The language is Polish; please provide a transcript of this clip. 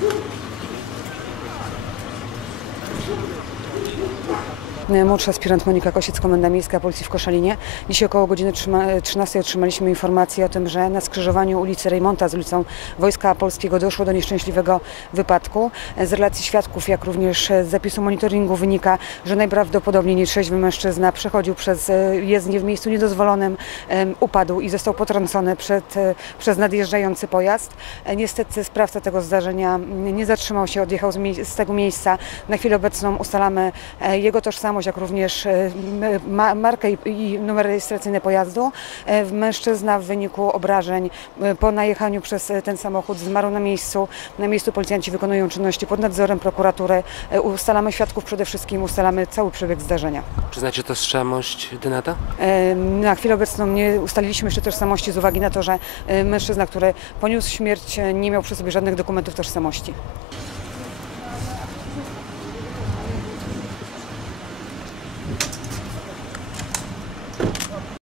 Woo. Młodsza aspirant Monika Kosiec, Komenda Miejska Policji w Koszalinie. Dzisiaj około godziny trzyma- 13 otrzymaliśmy informację o tym, że na skrzyżowaniu ulicy Rejmonta z ulicą Wojska Polskiego doszło do nieszczęśliwego wypadku. Z relacji świadków, jak również z zapisu monitoringu wynika, że najprawdopodobniej nietrzeźwy mężczyzna przechodził przez e, jezdnię w miejscu niedozwolonym, upadł i został potrącony przed, e, przez nadjeżdżający pojazd. E, Niestety sprawca tego zdarzenia nie zatrzymał się, odjechał z, z tego miejsca. Na chwilę obecną ustalamy jego tożsamość, jak również e, markę i, numer rejestracyjny pojazdu. E, Mężczyzna w wyniku obrażeń e, po najechaniu przez ten samochód zmarł na miejscu. Na miejscu policjanci wykonują czynności pod nadzorem prokuratury. Ustalamy świadków przede wszystkim, ustalamy cały przebieg zdarzenia. Przyznacie tożsamość Dynata? Na chwilę obecną nie ustaliliśmy jeszcze tożsamości z uwagi na to, że mężczyzna, który poniósł śmierć, nie miał przy sobie żadnych dokumentów tożsamości.